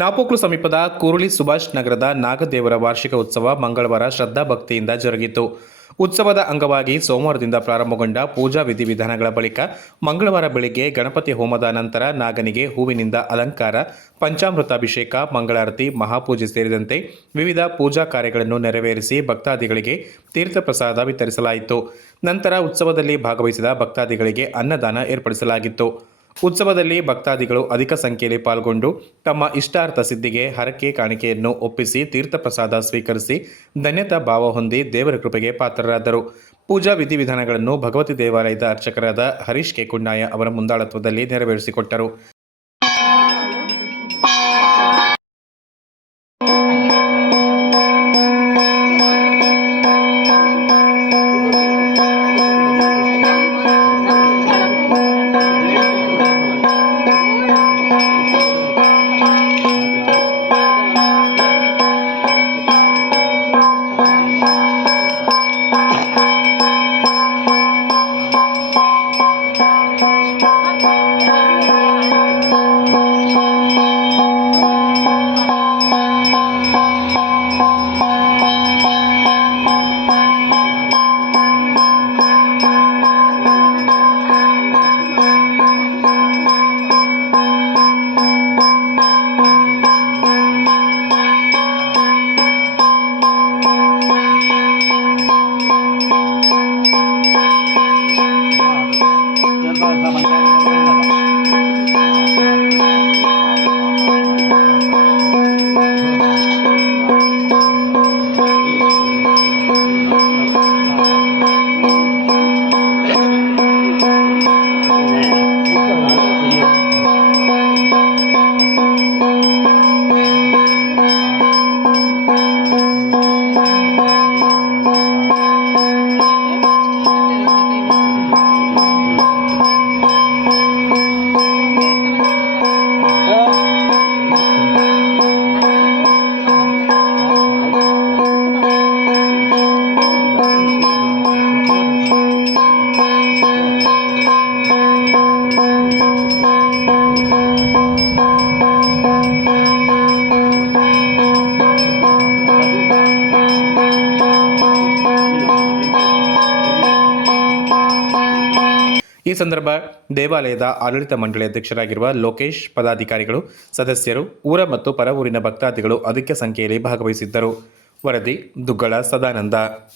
ನಾಪೋಕ್ಲು ಸಮೀಪದ ಕುರುಳಿ ಸುಭಾಷ್ ನಗರದ ನಾಗದೇವರ ವಾರ್ಷಿಕ ಉತ್ಸವ ಮಂಗಳವಾರ ಶ್ರದ್ಧಾಭಕ್ತಿಯಿಂದ ಜರುಗಿತು. ಉತ್ಸವದ ಅಂಗವಾಗಿ ಸೋಮವಾರದಿಂದ ಪ್ರಾರಂಭಗೊಂಡ ಪೂಜಾ ವಿಧಿವಿಧಾನಗಳ ಬಳಿಕ ಮಂಗಳವಾರ ಬೆಳಿಗ್ಗೆ ಗಣಪತಿ ಹೋಮದ ನಂತರ ನಾಗನಿಗೆ ಹೂವಿನಿಂದ ಅಲಂಕಾರ, ಪಂಚಾಮೃತಾಭಿಷೇಕ, ಮಂಗಳಾರತಿ, ಮಹಾಪೂಜೆ ಸೇರಿದಂತೆ ವಿವಿಧ ಪೂಜಾ ಕಾರ್ಯಗಳನ್ನು ನೆರವೇರಿಸಿ ಭಕ್ತಾದಿಗಳಿಗೆ ತೀರ್ಥ ಪ್ರಸಾದ ವಿತರಿಸಲಾಯಿತು. ನಂತರ ಉತ್ಸವದಲ್ಲಿ ಭಾಗವಹಿಸಿದ ಭಕ್ತಾದಿಗಳಿಗೆ ಅನ್ನದಾನ ಏರ್ಪಡಿಸಲಾಗಿತ್ತು. ಉತ್ಸವದಲ್ಲಿ ಭಕ್ತಾದಿಗಳು ಅಧಿಕ ಸಂಖ್ಯೆಯಲ್ಲಿ ಪಾಲ್ಗೊಂಡು ತಮ್ಮ ಇಷ್ಟಾರ್ಥ ಸಿದ್ಧಿಗೆ ಹರಕೆ ಕಾಣಿಕೆಯನ್ನು ಒಪ್ಪಿಸಿ ತೀರ್ಥ ಪ್ರಸಾದ ಸ್ವೀಕರಿಸಿ ಧನ್ಯತಾ ಭಾವ ಹೊಂದಿ ದೇವರ ಕೃಪೆಗೆ ಪಾತ್ರರಾದರು. ಪೂಜಾ ವಿಧಿವಿಧಾನಗಳನ್ನು ಭಗವತಿ ದೇವಾಲಯದ ಅರ್ಚಕರಾದ ಹರೀಶ್ ಕೆ ಕುಣ್ಣಾಯ ಅವರ ಮುಂದಾಳತ್ವದಲ್ಲಿ ನೆರವೇರಿಸಿಕೊಟ್ಟರು. ಈ ಸಂದರ್ಭ ದೇವಾಲಯದ ಆಡಳಿತ ಮಂಡಳಿ ಅಧ್ಯಕ್ಷರಾಗಿರುವ ಲೋಕೇಶ್, ಪದಾಧಿಕಾರಿಗಳು, ಸದಸ್ಯರು, ಊರ ಮತ್ತು ಪರ ಊರಿನ ಭಕ್ತಾದಿಗಳು ಅಧಿಕ ಸಂಖ್ಯೆಯಲ್ಲಿ ಭಾಗವಹಿಸಿದ್ದರು. ವರದಿ ದುಗ್ಗಳ ಸದಾನಂದ.